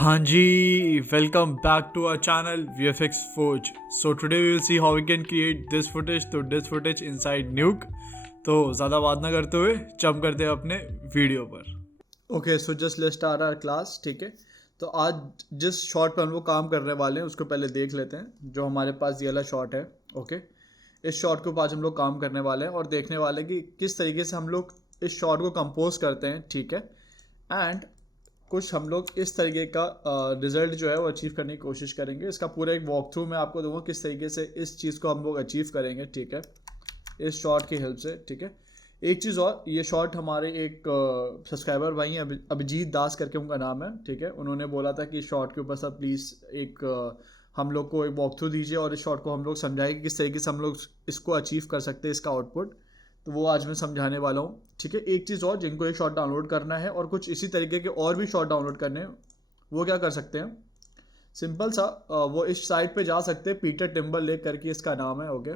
हाँ जी, welcome back to our channel VFX Forge. So today we will see how we can create this footage to this footage inside Nuke. तो ज़्यादा बात ना करते हुए jump करते हैं अपने वीडियो पर. Okay, so just let's start our class. ठीक है, तो आज जिस शॉट पर हम लोग काम करने वाले हैं उसको पहले देख लेते हैं. जो हमारे पास ये वाला शॉट है, ओके, इस शॉट के ऊपर आज हम लोग काम करने वाले हैं और देखने वाले हैं कि किस तरीके से हम लोग इस शॉट को कंपोज करते हैं. ठीक है, एंड कुछ हम लोग इस तरीके का रिजल्ट जो है वो अचीव करने की कोशिश करेंगे. इसका पूरा एक वॉक थ्रू मैं आपको दूंगा किस तरीके से इस चीज़ को हम लोग अचीव करेंगे. ठीक है, इस शॉट की हेल्प से. ठीक है, एक चीज़ और, ये शॉट हमारे एक सब्सक्राइबर भाई हैं, अभिजीत दास करके उनका नाम है. ठीक है, उन्होंने बोला था कि शॉट के ऊपर सब प्लीज़ एक हम लोग को एक वॉक थ्रू दीजिए और इस शॉट को हम लोग समझाएंगे किस तरीके से हम लोग इसको अचीव कर सकते हैं, इसका आउटपुट. तो वो आज मैं समझाने वाला हूँ. ठीक है, एक चीज़ और, जिनको एक शॉट डाउनलोड करना है और कुछ इसी तरीके के और भी शॉट डाउनलोड करने हैं, वो क्या कर सकते हैं, सिंपल सा वो इस साइट पे जा सकते हैं. पीटर टिम्बरलेक करके इसका नाम है. Okay,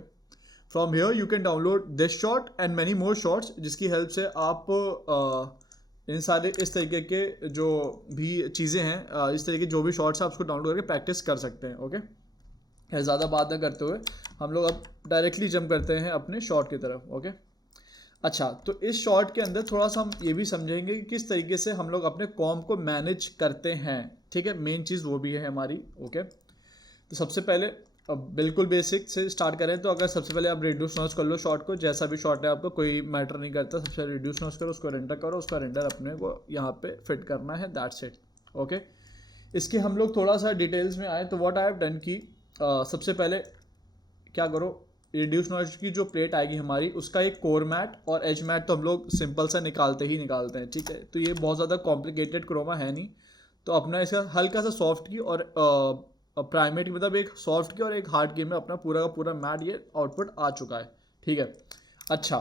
from here you can download this shot and many more shots, जिसकी हेल्प से आप इन सारे इस तरीके के जो भी चीज़ें हैं, इस तरीके जो भी शॉट्स हैं, आप उसको डाउनलोड करके प्रैक्टिस कर सकते हैं. ओके, ज़्यादा बात ना करते हुए हम लोग अब डायरेक्टली जंप करते हैं अपने शॉट की तरफ. ओके, अच्छा, तो इस शॉट के अंदर थोड़ा सा हम ये भी समझेंगे कि किस तरीके से हम लोग अपने कॉम को मैनेज करते हैं. ठीक है, मेन चीज़ वो भी है हमारी. ओके, तो सबसे पहले बिल्कुल बेसिक से स्टार्ट करें तो अगर सबसे पहले आप रिड्यूस नॉइज कर लो शॉट को, जैसा भी शॉट है आपको कोई मैटर नहीं करता. सबसे पहले रिड्यूस नॉइज करो, उसको रेंडर करो, उसका रेंडर अपने को यहाँ पे फिट करना है. That's it. ओके, इसके हम लोग थोड़ा सा डिटेल्स में आए तो व्हाट आई हैव डन की सबसे पहले क्या करो, रिड्यूस नॉइज की जो प्लेट आएगी हमारी, उसका एक कोर मैट और एज मैट तो हम लोग सिंपल सा निकालते हैं. ठीक है, तो ये बहुत ज़्यादा कॉम्प्लिकेटेड क्रोमा है नहीं, तो अपना इसका हल्का सा सॉफ्ट की और प्राइमेट की, मतलब एक सॉफ्ट की और एक हार्ड की में अपना पूरा का पूरा मैट ये आउटपुट आ चुका है. ठीक है, अच्छा,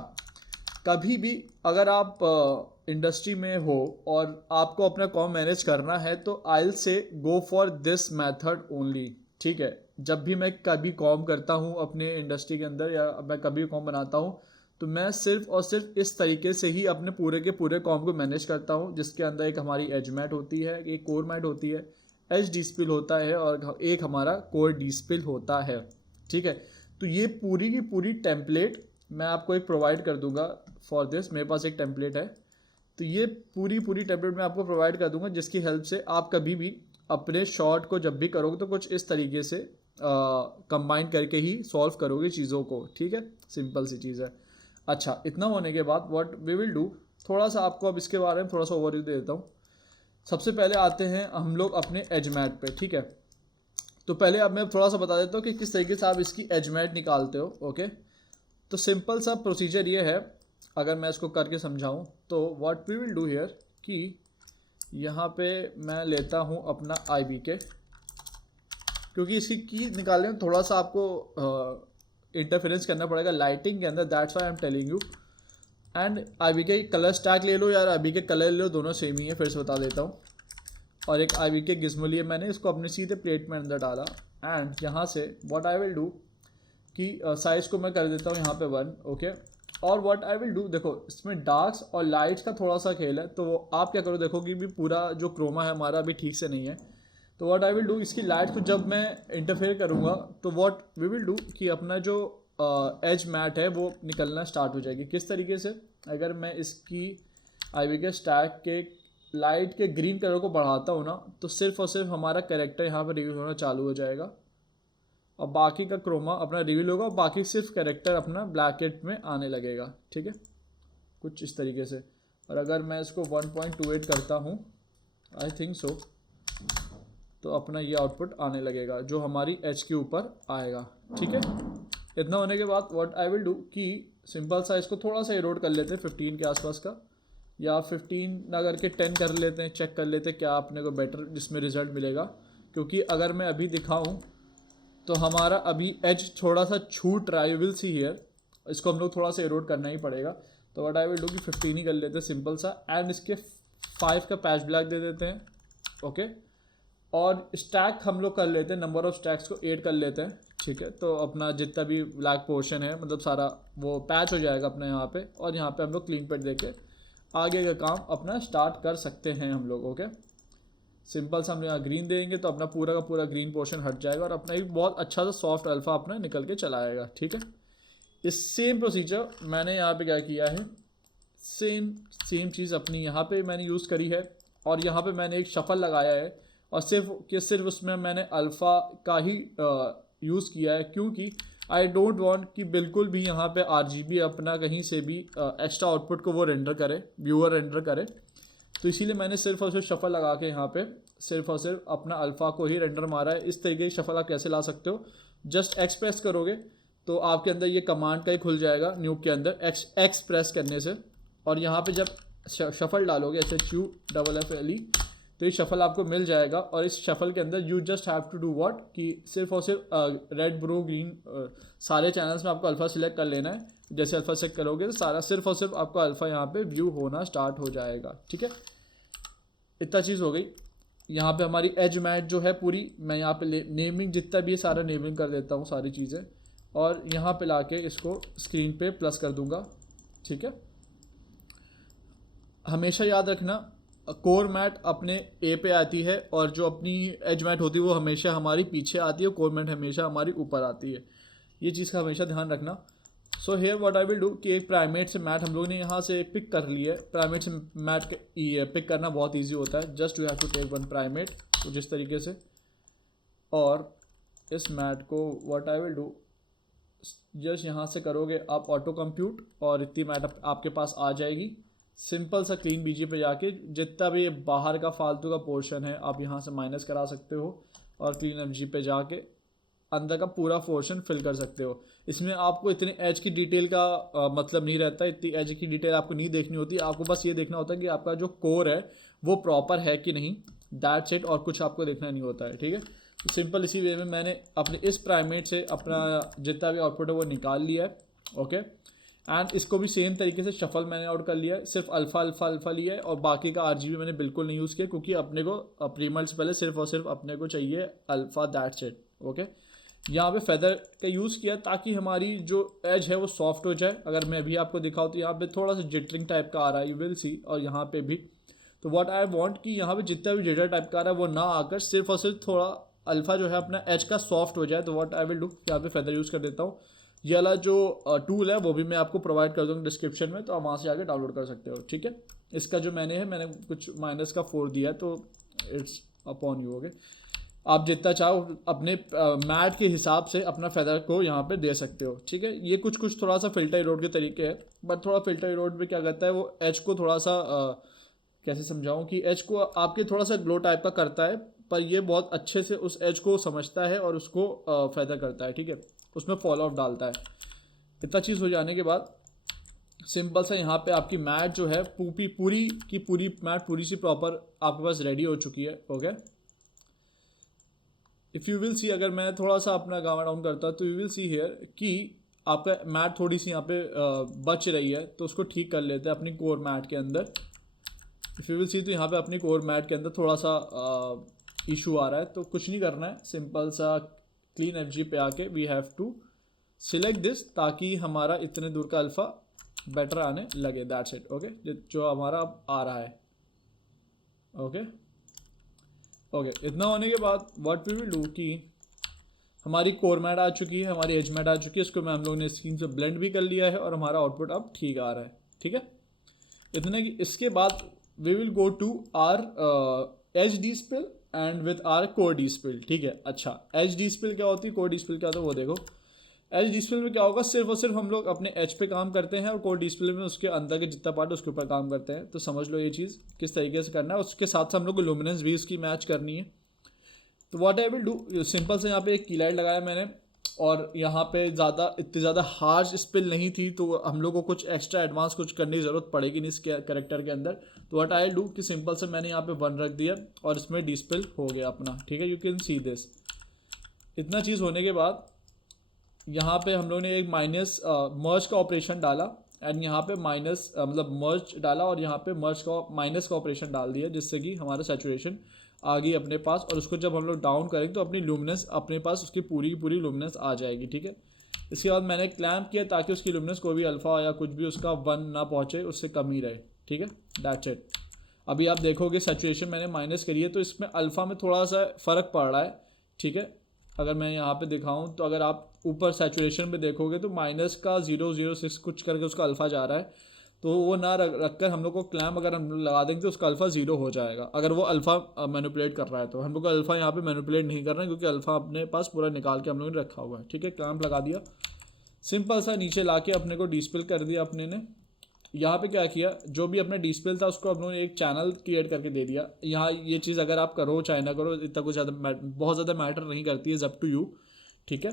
कभी भी अगर आप इंडस्ट्री में हो और आपको अपना कॉम मैनेज करना है तो I will say go for this method only. ठीक है, जब भी मैं कभी कॉम करता हूँ अपने इंडस्ट्री के अंदर या मैं कभी कॉम बनाता हूँ तो मैं सिर्फ और सिर्फ इस तरीके से ही अपने पूरे के पूरे कॉम को मैनेज करता हूँ, जिसके अंदर एक हमारी एज मैट होती है, एक कोर मैट होती है, एच डी स्पिल होता है और एक हमारा कोर डी स्पिल होता है. ठीक है, तो ये पूरी की पूरी टेम्पलेट मैं आपको एक प्रोवाइड कर दूंगा फॉर दिस. मेरे पास एक टेम्पलेट है, तो ये पूरी टेम्पलेट मैं आपको प्रोवाइड कर दूंगा, जिसकी हेल्प से आप कभी भी अपने शॉट को जब भी करोगे तो कुछ इस तरीके से कंबाइन करके ही सॉल्व करोगे चीज़ों को. ठीक है, सिंपल सी चीज़ है. अच्छा, इतना होने के बाद व्हाट वी विल डू, थोड़ा सा आपको अब इसके बारे में थोड़ा सा ओवरव्यू दे देता हूँ. सबसे पहले आते हैं हम लोग अपने एज मैट पे. ठीक है, तो पहले अब मैं थोड़ा सा बता देता हूँ कि किस तरीके से आप इसकी एज मैट निकालते हो. ओके, तो सिंपल सा प्रोसीजर ये है, अगर मैं इसको करके समझाऊँ तो what we will do here कि यहाँ पे मैं लेता हूँ अपना आई बी के, क्योंकि इसकी की निकालने में थोड़ा सा आपको इंटरफेरेंस करना पड़ेगा लाइटिंग के अंदर. That's why I am telling you. And I बी के कलर स्टैक ले लो यार, आई बी के कलर ले लो, दोनों सेम ही है, फिर से बता देता हूँ. और एक आई बी के गिज्मो लिए मैंने, इसको अपने सीधे प्लेट में अंदर डाला. एंड यहाँ से व्हाट आई विल डू कि साइज़ को मैं कर देता हूँ यहाँ पे 1. ओके, और व्हाट आई विल डू, देखो इसमें डार्क्स और लाइट्स का थोड़ा सा खेल है, तो आप क्या करो, देखो कि भी पूरा जो क्रोमा है हमारा अभी ठीक से नहीं है. तो व्हाट आई विल डू, इसकी लाइट को जब मैं इंटरफेयर करूँगा तो व्हाट वी विल डू कि अपना जो एज मैट है वो निकलना स्टार्ट हो जाएगी. किस तरीके से, अगर मैं इसकी आई वी के स्टैक के लाइट के ग्रीन कलर को बढ़ाता हूँ ना, तो सिर्फ और सिर्फ हमारा कैरेक्टर यहाँ पर रिवील होना चालू हो जाएगा और बाकी का क्रोमा अपना रिवील होगा और बाकी सिर्फ कैरेक्टर अपना ब्लैकेट में आने लगेगा. ठीक है, कुछ इस तरीके से. और अगर मैं इसको 1.28 करता हूँ, आई थिंक सो, तो अपना ये आउटपुट आने लगेगा जो हमारी एच के ऊपर आएगा. ठीक है, इतना होने के बाद व्हाट आई विल डू कि सिंपल सा इसको थोड़ा सा इरोड कर लेते हैं 15 के आसपास का, या 15 ना करके 10 कर लेते हैं, चेक कर लेते हैं क्या अपने को बेटर जिसमें रिजल्ट मिलेगा. क्योंकि अगर मैं अभी दिखाऊँ तो हमारा अभी एज थोड़ा सा छूट रहा है, यू विल सी हियर, इसको हम लोग थोड़ा सा इरोड करना ही पड़ेगा. तो व्हाट आई विल डू कि 15 ही कर लेते हैं सिंपल सा. एंड इसके 5 का पैच ब्लैक दे देते हैं. ओके, और स्टैक हम लोग कर लेते हैं, नंबर ऑफ स्टैक्स को 8 कर लेते हैं. ठीक है, तो अपना जितना भी ब्लैक पोर्शन है मतलब सारा वो पैच हो जाएगा अपने यहाँ पे, और यहाँ पे हम लोग क्लीन पेट देके आगे का काम अपना स्टार्ट कर सकते हैं हम लोग. ओके, सिंपल से हम यहाँ ग्रीन देंगे तो अपना पूरा का पूरा ग्रीन पोर्शन हट जाएगा और अपना एक बहुत अच्छा सा सॉफ्ट अल्फ़ा अपना निकल के चला आएगा। ठीक है, इस सेम प्रोसीजर मैंने यहाँ पे क्या किया है, सेम चीज़ अपनी यहाँ पे मैंने यूज़ करी है और यहाँ पे मैंने एक शफल लगाया है और सिर्फ उसमें मैंने अल्फ़ा का ही यूज़ किया है, क्योंकि आई डोंट वांट कि बिल्कुल भी यहाँ पे RGB अपना कहीं से भी एक्स्ट्रा आउटपुट को वो रेंडर करे, व्यूअर रेंडर करे। तो इसीलिए मैंने सिर्फ और सिर्फ शफल लगा के यहाँ पे सिर्फ और सिर्फ अपना अल्फ़ा को ही रेंडर मारा है। इस तरीके की शफल आप कैसे ला सकते हो, जस्ट एक्स प्रेस करोगे तो आपके अंदर ये कमांड का ही खुल जाएगा न्यूक के अंदर, एक्स प्रेस करने से। और यहाँ पे जब शफल डालोगे SHUFFLE तो ये शफल आपको मिल जाएगा। और इस शफल के अंदर you just have to do what कि सिर्फ और सिर्फ रेड ब्लू ग्रीन सारे चैनल्स में आपको अल्फ़ा सिलेक्ट कर लेना है। जैसे अल्फ़ा सेलेक्ट करोगे तो सारा सिर्फ और सिर्फ आपका अल्फ़ा यहाँ पे व्यू होना स्टार्ट हो जाएगा। ठीक है, इतना चीज़ हो गई। यहाँ पे हमारी एज मैट जो है पूरी, मैं यहाँ पे नेमिंग जितना भी है सारा नेमिंग कर देता हूँ सारी चीज़ें, और यहाँ पे लाके इसको स्क्रीन पे प्लस कर दूँगा। ठीक है, हमेशा याद रखना कोर मैट अपने ए पे आती है और जो अपनी एज मैट होती है वो हमेशा हमारी पीछे आती है, कोर मैट हमेशा हमारी ऊपर आती है। ये चीज़ का हमेशा ध्यान रखना। So here what I will do कि एक प्राइमेट से मैट हम लोग ने यहाँ से पिक कर लिया है। प्राइमेट से मैट पिक करना बहुत ईजी होता है, just you have to take one primate कुछ इस तरीके से, और इस मैट को what I will do just यहाँ से करोगे आप ऑटो कंप्यूट और इतनी मैट आपके पास आ जाएगी। सिंपल सा क्लीन बीजी पे जाके जितना भी बाहर का फालतू का पोर्शन है आप यहाँ से माइनस करा सकते हो और क्लीन FG पे जाके अंदर का पूरा पोर्शन फिल कर सकते हो। इसमें आपको इतने एज की डिटेल का मतलब नहीं रहता, इतनी एज की डिटेल आपको नहीं देखनी होती। आपको बस ये देखना होता है कि आपका जो कोर है वो प्रॉपर है कि नहीं, दैट्स इट, और कुछ आपको देखना नहीं होता है। ठीक है, तो सिंपल इसी वे में मैंने अपने इस प्राइमेट से अपना जितना भी आउटपुट है वो निकाल लिया है। ओके, एंड इसको भी सेम तरीके से शफल मैंने आउट कर लिया है, सिर्फ अल्फ़ा लिया है और बाकी का RGB मैंने बिल्कुल नहीं यूज़ किया, क्योंकि अपने को प्रीमल से पहले सिर्फ और सिर्फ अपने को चाहिए अल्फ़ा, दैट्स इट। ओके, यहाँ पे फेदर का यूज़ किया ताकि हमारी जो एज है वो सॉफ्ट हो जाए। अगर मैं अभी आपको दिखाऊँ तो यहाँ पे थोड़ा सा जिटरिंग टाइप का आ रहा है, यू विल सी, और यहाँ पे भी। तो व्हाट आई वांट कि यहाँ पे जितना भी जिटर टाइप का आ रहा है वो ना आकर सिर्फ और सिर्फ थोड़ा अल्फ़ा जो है अपना एज का सॉफ्ट हो जाए। तो व्हाट आई विल डू, यहाँ पे फेदर यूज़ कर देता हूँ। ये वाला जो टूल है वो भी मैं आपको प्रोवाइड कर दूँगा डिस्क्रिप्शन में, तो आप वहाँ से आके डाउनलोड कर सकते हो। ठीक है, इसका जो मैंने कुछ माइनस का 4 दिया है, तो इट्स अपॉन यू। ओके, आप जितना चाहो अपने मैट के हिसाब से अपना फेदर को यहाँ पे दे सकते हो। ठीक है, ये कुछ थोड़ा सा फिल्टर इरोड के तरीके है, बट थोड़ा फिल्टर इरोड में क्या करता है वो एज को थोड़ा सा कैसे समझाऊँ कि एज को आपके थोड़ा सा ग्लो टाइप का करता है, पर ये बहुत अच्छे से उस एज को समझता है और उसको फेदर करता है। ठीक है, उसमें फॉल ऑफ डालता है। इतना चीज़ हो जाने के बाद सिंपल सा यहाँ पे आपकी मैट जो है पूरी की पूरी मैट पूरी सी प्रॉपर आपके पास रेडी हो चुकी है। Okay, if you will see, अगर मैं थोड़ा सा अपना गामा डाउन करता तो यू विल सी हेयर कि आपका मैट थोड़ी सी यहाँ पे बच रही है, तो उसको ठीक कर लेते हैं अपनी कोर मैट के अंदर। इफ़ यू विल सी तो यहाँ पे अपनी कोर मैट के अंदर थोड़ा सा इशू आ रहा है, तो कुछ नहीं करना है, सिंपल सा क्लीन FG पे आके we have to select this, ताकि हमारा इतने दूर का अल्फ़ा बेटर आने लगे, दैट्स इट। ओके, जो हमारा अब आ रहा है। ओके, इतना होने के बाद व्हाट वी विल डू कि हमारी कोर मैट आ चुकी है, हमारी एज मैट आ चुकी है, इसको मैं हम लोग ने स्क्रीन से ब्लेंड भी कर लिया है और हमारा आउटपुट अब ठीक आ रहा है। ठीक है, इतने कि इसके बाद we will go to our HD spill and with our core D spill. ठीक है, अच्छा HD स्पिल क्या होती है, कोर D स्पिल क्या होता है वो देखो। HD स्पिल में क्या होगा, सिर्फ और सिर्फ हम लोग अपने एज पे काम करते हैं और कोर D स्पिल में उसके अंदर के जितना पार्ट है उसके ऊपर काम करते हैं। तो समझ लो ये चीज़ किस तरीके से करना है। उसके साथ साथ हम लोग को लुमिनेंस भी उसकी मैच करनी है। तो what I will do, simple से यहाँ पे एक की लाइट लगाया मैंने, और यहाँ पे इतनी ज़्यादा हार्श स्पिल नहीं थी, तो हम लोग को कुछ एक्स्ट्रा एडवांस कुछ करने की ज़रूरत पड़ेगी नहीं इसके करेक्टर के अंदर। तो व्हाट आई डू कि सिंपल से मैंने यहाँ पे 1 रख दिया और इसमें D स्पिल हो गया अपना। ठीक है, यू कैन सी दिस। इतना चीज़ होने के बाद यहाँ पे हम लोग ने एक माइनस मर्ज का ऑपरेशन डाला, एंड यहाँ पे माइनस मतलब मर्ज डाला और यहाँ पे माइनस का ऑपरेशन डाल दिया, जिससे कि हमारा सैचुरेशन आ गई अपने पास। और उसको जब हम लोग डाउन करेंगे तो अपनी लुमिनेंस अपने पास उसकी पूरी लुमिनेंस आ जाएगी। ठीक है, इसके बाद मैंने क्लैम्प किया ताकि उसकी लुमिनेंस कोई भी अल्फ़ा या कुछ भी उसका 1 ना पहुँचे, उससे कम ही रहे। ठीक है, दैट्स इट। अभी आप देखोगे सैचुरेशन मैंने माइनस करी है तो इसमें अल्फ़ा में थोड़ा सा फ़र्क पड़ रहा है, ठीक है। अगर मैं यहाँ पे दिखाऊँ तो अगर आप ऊपर सैचुरेशन पे देखोगे तो माइनस का 0.06 कुछ करके उसका अल्फ़ा जा रहा है, तो वो ना रख कर हम लोग को क्लैम्प अगर हम लगा देंगे तो उसका अल्फ़ा 0 हो जाएगा, अगर वो अल्फ़ा मैनिपुलेट कर रहा है। तो हम लोग को अल्फ़ा यहाँ पे मैनिपुलेट नहीं कर रहे हैं क्योंकि अल्फ़ा अपने पास पूरा निकाल के हम लोगों ने रखा हुआ है, ठीक है। क्लैम्प लगा दिया, सिंपल सा नीचे लाके अपने को डिस्प्ले कर दिया अपने ने। यहाँ पे क्या किया, जो भी अपना डिस्प्ले था उसको हम लोगों ने एक चैनल क्रिएट करके दे दिया। यहाँ ये चीज़ अगर आप करो चाहे ना करो इतना कुछ ज़्यादा बहुत ज़्यादा मैटर नहीं करती है, अप टू यू, ठीक है।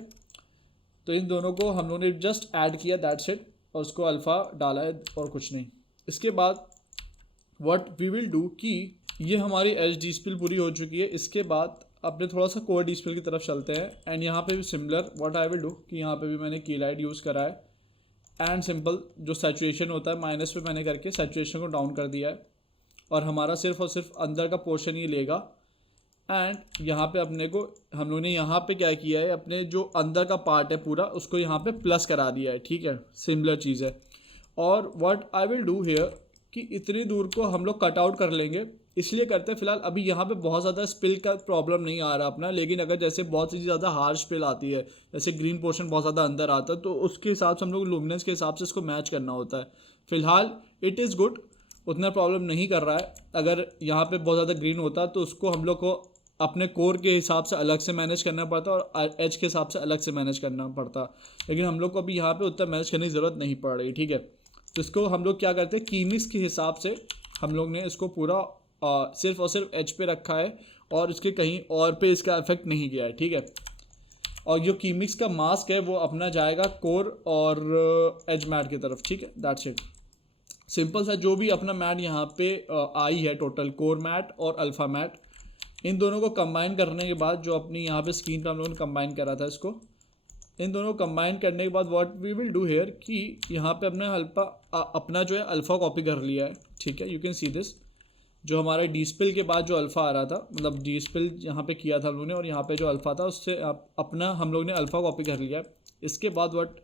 तो इन दोनों को हम लोगों ने जस्ट ऐड किया, दैट्स इट, और उसको अल्फ़ा डाला है और कुछ नहीं। इसके बाद व्हाट वी विल डू कि ये हमारी एज डिस्प्ले पूरी हो चुकी है। इसके बाद अपने थोड़ा सा कोर डिस्प्ले की तरफ चलते हैं एंड यहाँ पे भी similar what I will do कि यहाँ पे भी मैंने की लाइट यूज़ करा है एंड सिंपल जो सैचुरेशन होता है माइनस पे मैंने करके सैचुरेशन को डाउन कर दिया है और हमारा सिर्फ और सिर्फ अंदर का पोर्शन ही लेगा। एंड यहाँ पे अपने को हम लोगों ने यहाँ पे क्या किया है, अपने जो अंदर का पार्ट है पूरा उसको यहाँ पे प्लस करा दिया है, ठीक है। सिमिलर चीज़ है। और what I will do here कि इतनी दूर को हम लोग कट आउट कर लेंगे, इसलिए करते हैं फिलहाल अभी यहाँ पे बहुत ज़्यादा स्पिल का प्रॉब्लम नहीं आ रहा अपना, लेकिन अगर जैसे बहुत सी ज़्यादा हार्श स्पिल आती है, जैसे ग्रीन पोर्शन बहुत ज़्यादा अंदर आता है, तो उसके हिसाब से हम लोग लुमिनेंस के हिसाब से इसको मैच करना होता है। फिलहाल इट इज़ गुड, उतना प्रॉब्लम नहीं कर रहा है। अगर यहाँ पे बहुत ज़्यादा ग्रीन होता तो उसको हम लोग को अपने कोर के हिसाब से अलग से मैनेज करना पड़ता और एज के हिसाब से अलग से मैनेज करना पड़ता, लेकिन हम लोग को अभी यहाँ पे उतना मैनेज करने की ज़रूरत नहीं पड़ रही, ठीक है। तो इसको हम लोग क्या करते हैं, कीमिक्स के हिसाब से हम लोग ने इसको पूरा सिर्फ और सिर्फ एज पे रखा है और इसके कहीं और पे इसका इफेक्ट नहीं किया है, ठीक है। और जो कीमिक्स का मास्क है वो अपना जाएगा कोर और एज मैट की तरफ, ठीक है। दैट्स इट, सिंपल सा। जो भी अपना मैट यहाँ पे आई है टोटल कोर मैट और अल्फ़ा मैट, इन दोनों को कंबाइन करने के बाद जो अपनी यहाँ पे स्क्रीन पर हम लोगों ने कंबाइन करा था, इसको इन दोनों को कंबाइन करने के बाद what we will do here कि यहाँ पे अपने अपना जो है अल्फ़ा कॉपी कर लिया है, ठीक है। यू कैन सी दिस, जो हमारे डिस्प्ले के बाद जो अल्फ़ा आ रहा था, मतलब डिस्प्ले यहाँ पे किया था हम लोगों ने और यहाँ पे जो अल्फ़ा था उससे अपना हम लोग ने अल्फ़ा कॉपी कर लिया है। इसके बाद व्हाट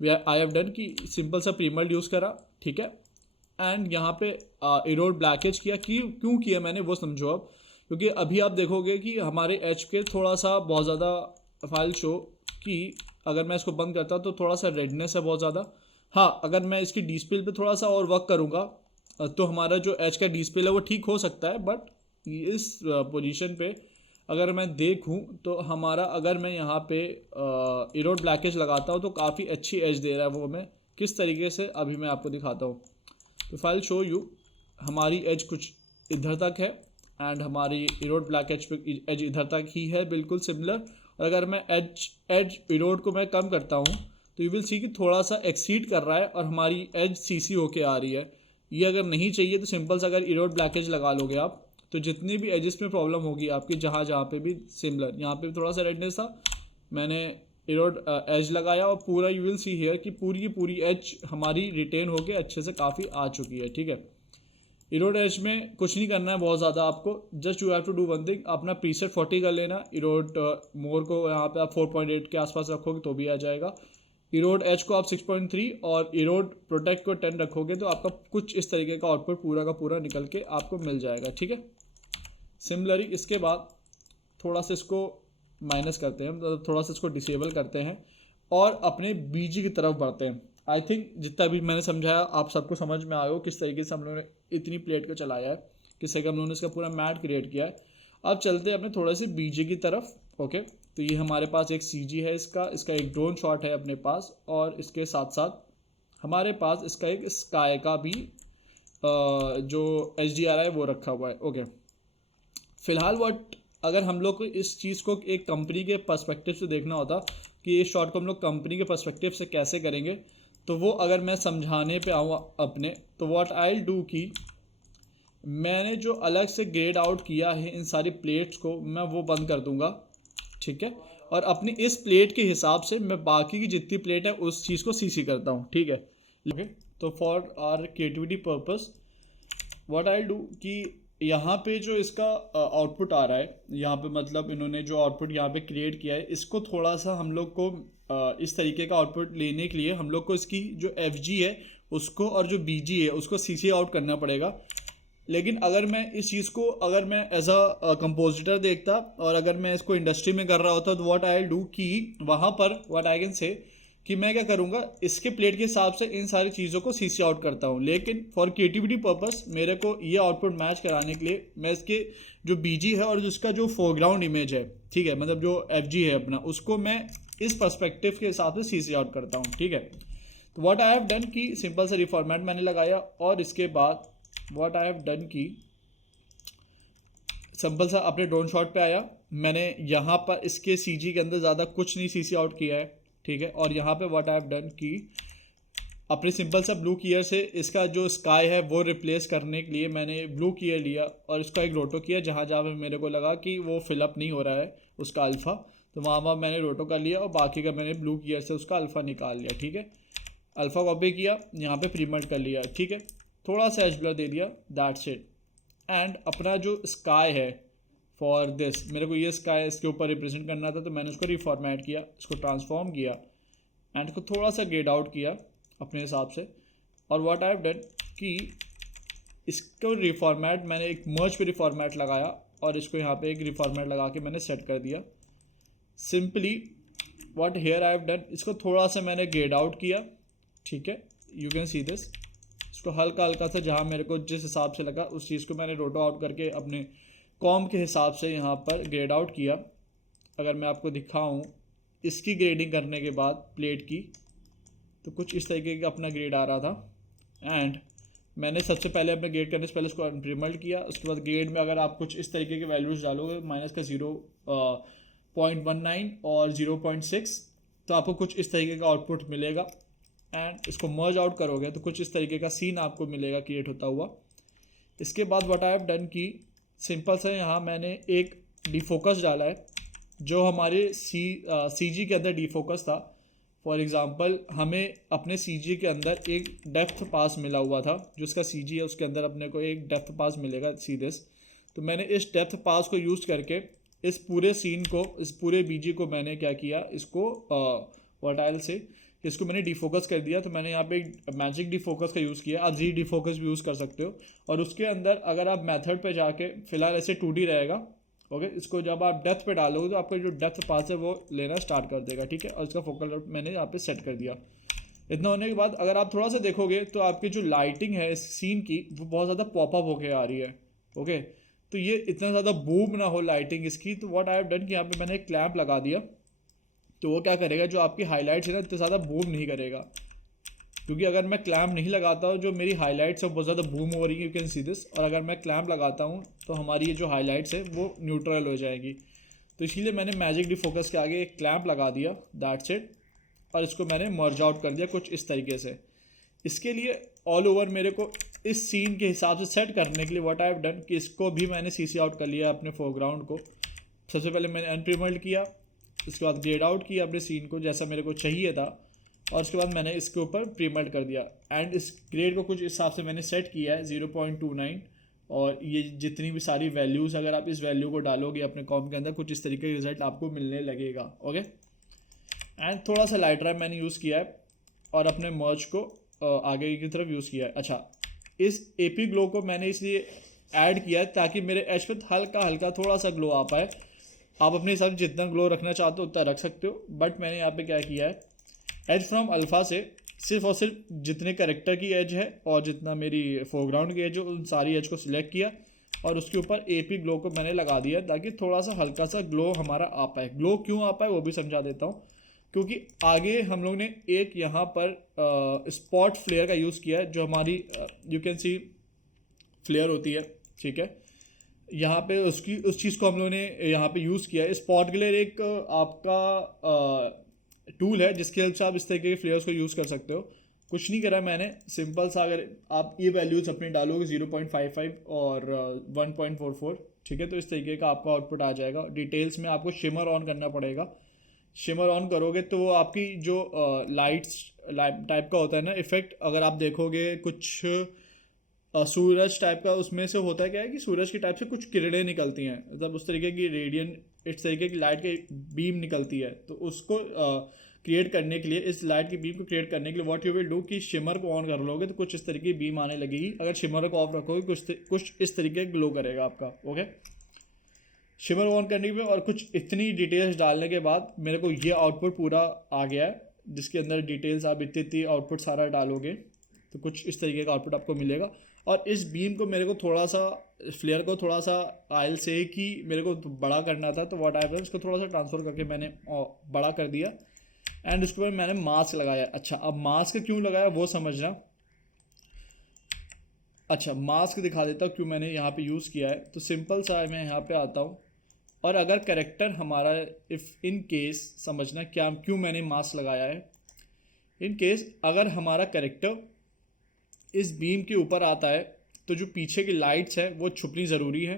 आई हैव डन कि सिंपल सा प्रीमल यूज़ करा, ठीक है। एंड यहाँ पे इरोड ब्लैकेज किया, क्यों किया मैंने वो समझो अब, क्योंकि अभी आप देखोगे कि हमारे एच के थोड़ा सा बहुत ज़्यादा फाइल शो कि अगर मैं इसको बंद करता तो थोड़ा सा रेडनेस है बहुत ज़्यादा। हाँ, अगर मैं इसकी डिस्प्ले पे थोड़ा सा और वर्क करूँगा तो हमारा जो एच का डिस्प्ले है वो ठीक हो सकता है, बट इस पोजीशन पे अगर मैं देखूँ तो हमारा, अगर मैं यहाँ पे इरोड ब्लैकेज लगाता हूँ तो काफ़ी अच्छी एज दे रहा है। वो मैं किस तरीके से अभी मैं आपको दिखाता हूँ। तो फाइल शो यू, हमारी एज कुछ इधर तक है एंड हमारी इरोड ब्लैक एज इधर तक ही है, बिल्कुल सिमिलर। और अगर मैं एज इरोड को मैं कम करता हूँ तो यू विल सी कि थोड़ा सा एक्सीड कर रहा है और हमारी एज सीसी होके आ रही है। ये अगर नहीं चाहिए तो सिंपल सा अगर इरोड ब्लैकेज लगा लोगे आप तो जितनी भी एजेस में प्रॉब्लम होगी आपकी, जहाँ पे भी सिमिलर, यहाँ पे भी थोड़ा सा रेडनेस था, मैंने इरोड एज लगाया और पूरा यू विल सी हेयर कि पूरी की पूरी एज हमारी रिटेन होके अच्छे से काफ़ी आ चुकी है, ठीक है। इरोड एज में कुछ नहीं करना है बहुत ज़्यादा आपको, just you have to do one thing, अपना प्रीसेट 40 कर लेना। इरोड मोर को यहाँ पे आप 4.8 के आसपास रखोगे तो भी आ जाएगा। इरोड एच को आप 6.3 और इरोड प्रोटेक्ट को 10 रखोगे तो आपका कुछ इस तरीके का आउटपुट पूरा का पूरा निकल के आपको मिल जाएगा, ठीक है। सिमिलरली इसके बाद थोड़ा सा इसको माइनस करते हैं, मतलब थोड़ा सा इसको डिसेबल करते हैं और अपने बीजी की तरफ बढ़ते हैं। आई थिंक जितना भी मैंने समझाया आप सबको समझ में आया हो किस तरीके से हम लोगों ने इतनी प्लेट को चलाया है, किस तरीके हम लोगों ने इसका पूरा मैट क्रिएट किया है। अब चलते हैं अपने थोड़े से बीजे की तरफ, ओके। तो ये हमारे पास एक सीजी है, इसका एक ड्रोन शॉट है अपने पास, और इसके साथ साथ हमारे पास इसका एक स्काई का भी जो HDR है वो रखा हुआ है, ओके। फिलहाल अगर हम लोग को इस चीज़ को एक कंपनी के पर्सपेक्टिव से देखना होता कि इस शॉट को हम लोग कंपनी के पर्सपेक्टिव से कैसे करेंगे, तो वो अगर मैं समझाने पे आऊँ अपने, तो व्हाट आई विल डू कि मैंने जो अलग से ग्रेड आउट किया है इन सारी प्लेट्स को मैं वो बंद कर दूंगा, ठीक है। और अपनी इस प्लेट के हिसाब से मैं बाकी की जितनी प्लेट है उस चीज़ को सीसी करता हूँ, ठीक है। ओके, तो for our creativity purpose what I will do कि यहाँ पे जो इसका आउटपुट आ रहा है, यहाँ पे मतलब इन्होंने जो आउटपुट यहाँ पे क्रिएट किया है, इसको थोड़ा सा हम लोग को इस तरीके का आउटपुट लेने के लिए हम लोग को इसकी जो FG है उसको और जो BG है उसको CC आउट करना पड़ेगा। लेकिन अगर मैं इस चीज़ को अगर मैं एज अ कंपोजिटर देखता और अगर मैं इसको इंडस्ट्री में कर रहा होता तो व्हाट आई डू कि वहाँ पर व्हाट आई कैन से कि मैं क्या करूँगा, इसके प्लेट के हिसाब से इन सारी चीज़ों को सीसी आउट करता हूँ। लेकिन फॉर क्रिएटिविटी पर्पस मेरे को ये आउटपुट मैच कराने के लिए मैं इसके जो बीजी है और उसका जो फोरग्राउंड इमेज है, ठीक है, मतलब जो एफ है अपना, उसको मैं इस पर्सपेक्टिव के हिसाब से सीसी आउट करता हूँ, ठीक है। तो व्हाट आई हैव डन कि सिंपल सा रिफॉर्मेट मैंने लगाया और इसके बाद व्हाट आई हैव डन की सिंपल सा अपने ड्रोन शॉट पे आया। मैंने यहाँ पर इसके सीजी के अंदर ज़्यादा कुछ नहीं सीसी आउट किया है, ठीक है। और यहाँ पे व्हाट आई हैव डन की अपने सिंपल सा ब्लू कियर से इसका जो स्काई है वो रिप्लेस करने के लिए मैंने ब्लू कियर लिया और इसका एक रोटो किया जहाँ जहाँ पे मेरे को लगा कि वो फिलअप नहीं हो रहा है उसका अल्फ़ा, तो वहाँ मैंने रोटो कर लिया और बाकी का मैंने ब्लू कियर से उसका अल्फ़ा निकाल लिया, ठीक है। अल्फ़ा कॉपी किया, यहाँ पे प्रीमेट कर लिया, ठीक है। थोड़ा सा एज ब्लर दे दिया, दैट्स इट। एंड अपना जो स्काई है फॉर दिस, मेरे को ये स्काई इसके ऊपर रिप्रेजेंट करना था तो मैंने उसको रिफॉर्मेट किया, इसको ट्रांसफॉर्म किया एंड इसको थोड़ा सा गेट आउट किया अपने हिसाब से। और व्हाट आई हैव डन कि इसको रिफॉर्मेट मैंने एक मर्ज पे रिफॉर्मेट लगाया और इसको यहाँ पे एक रिफॉर्मेट लगा के मैंने सेट कर दिया। Simply what here I have done, इसको थोड़ा सा मैंने गेट आउट किया, ठीक है, यू कैन सी दिस। इसको हल्का हल्का सा जहाँ मेरे को जिस हिसाब से लगा उस चीज़ को मैंने रोटो आउट करके अपने कॉम के हिसाब से यहाँ पर ग्रेड आउट किया। अगर मैं आपको दिखाऊँ इसकी ग्रेडिंग करने के बाद प्लेट की तो कुछ इस तरीके का अपना ग्रेड आ रहा था। एंड मैंने सबसे पहले अपने ग्रेड करने से पहले उसको अनप्रिमल्ट किया। उसके बाद ग्रेड में अगर आप कुछ इस तरीके के वैल्यूज़ डालोगे माइनस का 0.19 और 0.6 तो आपको कुछ इस तरीके का आउटपुट मिलेगा। एंड इसको मर्ज आउट करोगे तो कुछ इस तरीके का सीन आपको मिलेगा क्रिएट होता हुआ। इसके बाद व्हाट आई हैव डन की सिंपल से यहाँ मैंने एक डिफोकस डाला है जो हमारे सी जी के अंदर डिफोकस था। फॉर एग्ज़ाम्पल हमें अपने सी जी के अंदर एक डेप्थ पास मिला हुआ था, जो उसका सी जी है उसके अंदर अपने को एक डेप्थ पास मिलेगा सीधे। तो मैंने इस डेप्थ पास को यूज़ करके इस पूरे सीन को, इस पूरे बीजी को मैंने क्या किया, इसको वर्टाइल से इसको मैंने डिफोकस कर दिया। तो मैंने यहाँ पे एक मैजिक डिफोकस का यूज़ किया, आप जी डिफोकस भी यूज़ कर सकते हो। और उसके अंदर अगर आप मेथड पे जाके फिलहाल ऐसे 2D रहेगा, ओके। इसको जब आप डेप्थ पे डालोगे तो आपका जो डेप्थ पास है वो लेना स्टार्ट कर देगा, ठीक है। और इसका फोकल मैंने यहाँ पे सेट कर दिया। इतना होने के बाद अगर आप थोड़ा सा देखोगे तो आपकी जो लाइटिंग है इस सीन की वो बहुत ज़्यादा पॉपअप होके आ रही है, ओके। तो ये इतना ज़्यादा बूम ना हो लाइटिंग इसकी, तो व्हाट आई हैव डन कि यहाँ पे मैंने एक क्लैंप लगा दिया। तो वो क्या करेगा, जो आपकी हाईलाइट्स है ना इतने ज़्यादा बूम नहीं करेगा, क्योंकि अगर मैं क्लैम्प नहीं लगाता हूँ जो मेरी हाईलाइट्स है बहुत ज़्यादा बूम हो रही है, यू कैन सी दिस। और अगर मैं क्लैम्प लगाता हूँ तो हमारी ये जो हाईलाइट्स है वो न्यूट्रल हो जाएगी। तो इसीलिए मैंने मैजिक डिफोकस के आगे एक क्लैम्प लगा दिया, दैट्स इट। और इसको मैंने मर्ज आउट कर दिया कुछ इस तरीके से। इसके लिए ऑल ओवर मेरे को इस सीन के हिसाब से सेट करने के लिए व्हाट आई हैव डन कि इसको भी मैंने सीसी आउट कर लिया अपने फोरग्राउंड को। सबसे पहले मैंने अनप्रिमल्ड किया, उसके बाद ग्रेड आउट किया अपने सीन को जैसा मेरे को चाहिए था, और उसके बाद मैंने इसके ऊपर प्रीमल्ट कर दिया। एंड इस ग्रेड को कुछ हिसाब से मैंने सेट किया है 0.29। और ये जितनी भी सारी वैल्यूज़ अगर आप इस वैल्यू को डालोगे अपने कॉम के अंदर कुछ इस तरीके का रिजल्ट आपको मिलने लगेगा, ओके। एंड थोड़ा सा लाइटरर मैंने यूज़ किया है और अपने मर्ज को आगे की तरफ यूज़ किया है। अच्छा, इस एपी ग्लो को मैंने इसलिए ऐड किया है ताकि मेरे एज पे हल्का हल्का थोड़ा सा ग्लो आ पाए। आप अपने हिसाब से जितना ग्लो रखना चाहते हो उतना रख सकते हो, बट मैंने यहाँ पे क्या किया है, एज फ्रॉम अल्फ़ा से सिर्फ और सिर्फ जितने कैरेक्टर की एज है और जितना मेरी फोरग्राउंड की एज है उन सारी एज को सिलेक्ट किया और उसके ऊपर एपी ग्लो को मैंने लगा दिया ताकि थोड़ा सा हल्का सा ग्लो हमारा आ पाए। ग्लो क्यों आ पाए वो भी समझा देता हूँ, क्योंकि आगे हम लोग ने एक यहाँ पर स्पॉट फ्लेयर का यूज़ किया है जो हमारी यू कैन सी फ्लेयर होती है, ठीक है। यहाँ पे उसकी उस चीज़ को हम लोगों ने यहाँ पे यूज़ किया है। स्पॉट ग्लेयर एक आपका टूल है जिसकी हेल्प से आप इस तरीके के फ्लेयर्स को यूज़ कर सकते हो। कुछ नहीं करा मैंने, सिंपल सा अगर आप ये वैल्यूज़ अपने डालोगे 0.55 और 1.44, ठीक है, तो इस तरीके का आपका आउटपुट आ जाएगा। डिटेल्स में आपको शिमर ऑन करना पड़ेगा। शिमर ऑन करोगे तो वो आपकी जो लाइट्स टाइप का होता है ना इफेक्ट, अगर आप देखोगे कुछ सूरज टाइप का उसमें से होता है, क्या है कि सूरज की टाइप से कुछ किरणें निकलती हैं, मतलब उस तरीके की रेडियन इस तरीके की लाइट की बीम निकलती है, तो उसको क्रिएट करने के लिए, इस लाइट की बीम को क्रिएट करने के लिए व्हाट यू विल डू कि शिमर को ऑन कर लोगे तो कुछ इस तरीके की बीम आने लगेगी। अगर शिमर को ऑफ रखोगे कुछ इस तरीके ग्लो करेगा आपका। ओके, शिमर ऑन करने के और कुछ इतनी डिटेल्स डालने के बाद मेरे को ये आउटपुट पूरा आ गया है, जिसके अंदर डिटेल्स आप इतनी आउटपुट सारा डालोगे तो कुछ इस तरीके का आउटपुट आपको मिलेगा। और इस बीम को मेरे को थोड़ा सा, फ्लेयर को थोड़ा सा आयल से कि मेरे को बड़ा करना था, तो व्हाट आई हैव इसको थोड़ा सा ट्रांसफर करके मैंने बड़ा कर दिया एंड उसके बाद मैंने मास्क लगाया। अच्छा, अब मास्क क्यों लगाया वो समझना। अच्छा, मास्क दिखा देता हूँ क्यों मैंने यहाँ पे यूज़ किया है। तो सिंपल सा मैं यहाँ पे आता हूँ और अगर करेक्टर हमारा, इफ़ इन केस समझना क्या क्यों मैंने मास्क लगाया है। इन केस अगर हमारा करेक्टर इस बीम के ऊपर आता है तो जो पीछे की लाइट्स है वो छुपनी ज़रूरी है,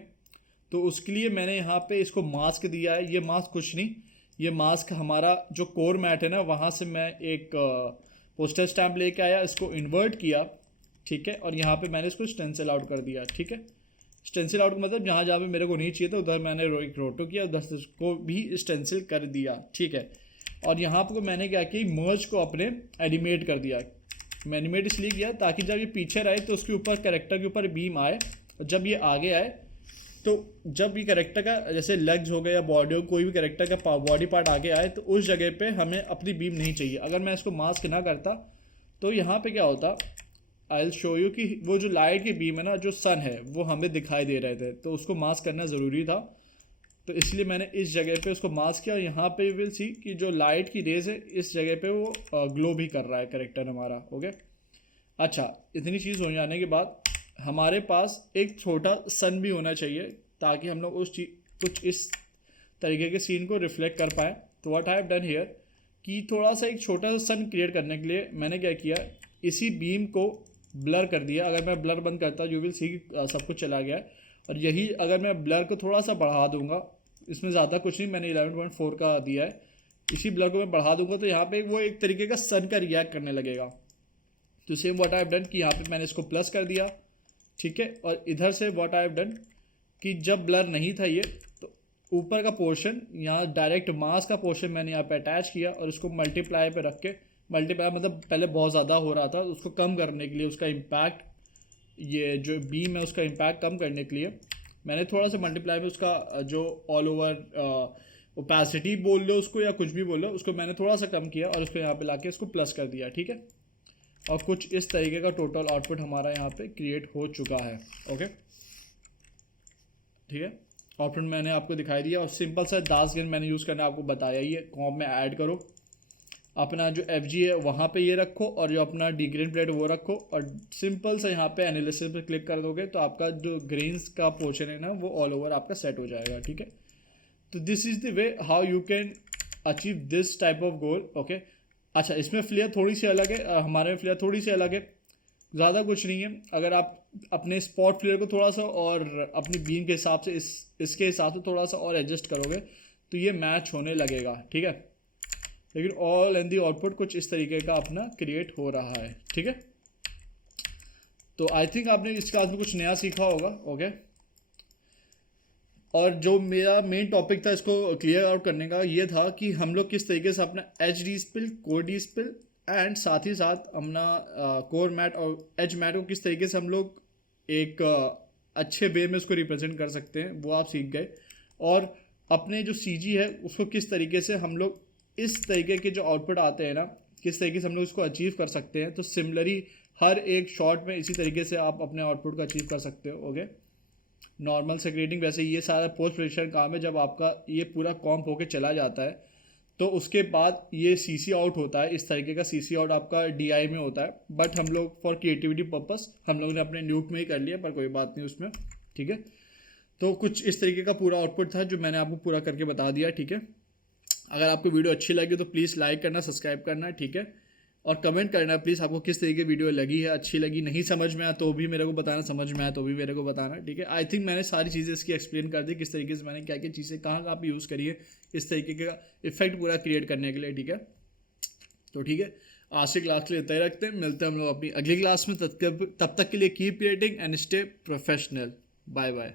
तो उसके लिए मैंने यहाँ पे इसको मास्क दिया है। ये मास्क कुछ नहीं, ये मास्क हमारा जो कोर मैट है ना, वहाँ से मैं एक पोस्टर स्टैम्प लेके आया, इसको इन्वर्ट किया, ठीक है, और यहाँ पे मैंने इसको स्टेंसिल आउट कर दिया। ठीक है, स्टेंसिल आउट मतलब जहाँ जहाँ पे मेरे को नहीं चाहिए था उधर मैंने एक रोटो किया, उधर से उसको भी स्टेंसिल कर दिया। ठीक है, और यहाँ पर मैंने क्या किया, मर्ज को अपने एनिमेट कर दिया। मैं एनिमेट इसलिए किया ताकि जब ये पीछे रहे तो उसके ऊपर करेक्टर के ऊपर बीम आए, और जब ये आगे आए तो जब ये करेक्टर का जैसे लेग्स हो गया या बॉडी हो, कोई भी करेक्टर का बॉडी पार्ट आगे आए तो उस जगह पे हमें अपनी बीम नहीं चाहिए। अगर मैं इसको मास्क ना करता तो यहाँ पे क्या होता, आई विल शो यू कि वो जो लाइट की बीम है ना, जो सन है वो हमें दिखाई दे रहे थे, तो उसको मास्क करना ज़रूरी था। तो इसलिए मैंने इस जगह पे उसको मास्क किया। यहाँ पे विल सी कि जो लाइट की रेज है इस जगह पे वो ग्लो भी कर रहा है करेक्टर हमारा। ओके, अच्छा, इतनी चीज़ हो जाने के बाद हमारे पास एक छोटा सन भी होना चाहिए ताकि हम लोग उस चीज़ कुछ इस तरीके के सीन को रिफ्लेक्ट कर पाएँ। तो what I have done here कि थोड़ा सा एक छोटा सा सन क्रिएट करने के लिए मैंने क्या किया, इसी बीम को ब्लर कर दिया। अगर मैं ब्लर बंद करता यू विल सी सब कुछ चला गया है। और यही अगर मैं ब्लर को थोड़ा सा बढ़ा दूंगा, इसमें ज़्यादा कुछ नहीं, मैंने 11.4 का दिया है, इसी ब्लर को मैं बढ़ा दूंगा तो यहाँ पे वो एक तरीके का सन का रिएक्ट करने लगेगा। तो same what I have done कि यहाँ पे मैंने इसको प्लस कर दिया। ठीक है, और इधर से व्हाट आई हैव डन कि जब ब्लर नहीं था ये, तो ऊपर का पोर्शन यहाँ डायरेक्ट मास का पोर्शन मैंने यहाँ पे अटैच किया और इसको मल्टीप्लाई पे रख के, मल्टीप्लाई मतलब पहले बहुत ज़्यादा हो रहा था, उसको कम करने के लिए, उसका इम्पैक्ट, ये जो बीम है उसका इम्पैक्ट कम करने के लिए मैंने थोड़ा सा मल्टीप्लाई में उसका जो ऑल ओवर ओपेसिटी बोल लो उसको या कुछ भी बोल लो, उसको मैंने थोड़ा सा कम किया और उसको यहाँ पे लाके इसको प्लस कर दिया। ठीक है, और कुछ इस तरीके का टोटल आउटपुट हमारा यहाँ पे क्रिएट हो चुका है। ओके, ठीक है, आउटपुट मैंने आपको दिखाई दिया। और सिंपल सा दास गेन मैंने यूज़ करना आपको बताया ही है। कॉम्प में ऐड करो, अपना जो FG है वहाँ पे ये रखो और जो अपना डिग्रेन प्लेट वो रखो, और सिंपल सा यहाँ पे एनालिसिस पे क्लिक कर दोगे तो आपका जो ग्रेन्स का पोर्शन है ना वो ऑल ओवर आपका सेट हो जाएगा। ठीक है, तो this is the way how you can achieve this type of goal. Okay, अच्छा, इसमें फ्लेयर थोड़ी सी अलग है, हमारे में फ्लेयर थोड़ी सी अलग है, ज़्यादा कुछ नहीं है। अगर आप अपने स्पॉट फ्लेयर को थोड़ा सा और अपनी बीम के हिसाब से इसके हिसाब से थोड़ा सा और एडजस्ट करोगे तो ये मैच होने लगेगा। ठीक है, लेकिन ऑल एंड दी आउटपुट कुछ इस तरीके का अपना क्रिएट हो रहा है। ठीक है, तो आई थिंक आपने इस क्लास में कुछ नया सीखा होगा। ओके, और जो मेरा मेन टॉपिक था इसको क्लियर आउट करने का ये था कि हम लोग किस तरीके से अपना H D spill, core D spill and साथ ही साथ अपना कोर मैट और एज मैट को किस तरीके से हम लोग एक अच्छे वे में उसको रिप्रेजेंट कर सकते हैं, वो आप सीख गए। और अपने जो CG है उसको किस तरीके से हम लोग इस तरीके के जो आउटपुट आते हैं ना, किस तरीके से हम लोग इसको अचीव कर सकते हैं। तो सिमिलरली हर एक शॉट में इसी तरीके से आप अपने आउटपुट को अचीव कर सकते हो। ओके, नॉर्मल से ग्रेडिंग, वैसे ये सारा पोस्ट प्रोडक्शन काम है। जब आपका ये पूरा कॉम्प होके चला जाता है तो उसके बाद ये CC आउट होता है, इस तरीके का CC आउट आपका DI में होता है। बट हम लोग फॉर क्रिएटिविटी पर्पस हम लोग ने अपने न्यूक में ही कर लिया, पर कोई बात नहीं उसमें। ठीक है, तो कुछ इस तरीके का पूरा आउटपुट था जो मैंने आपको पूरा करके बता दिया। ठीक है, अगर आपको वीडियो अच्छी लगी तो प्लीज़ लाइक करना, सब्सक्राइब करना। ठीक है, और कमेंट करना प्लीज़ आपको किस तरीके की वीडियो लगी है, अच्छी लगी, नहीं समझ में आया तो भी मेरे को बताना, समझ में आया तो भी मेरे को बताना। ठीक है, आई थिंक मैंने सारी चीज़ें इसकी एक्सप्लेन कर दी, किस तरीके से मैंने क्या क्या चीज़ें कहाँ कहाँ पे यूज़ करी है इस तरीके का इफेक्ट पूरा क्रिएट करने के लिए। ठीक है, तो ठीक है, आज की क्लास के लिए इतना ही रखते हैं, मिलते हैं हम लोग अपनी अगली क्लास में। तब तक के लिए keep creating and stay professional. Bye bye.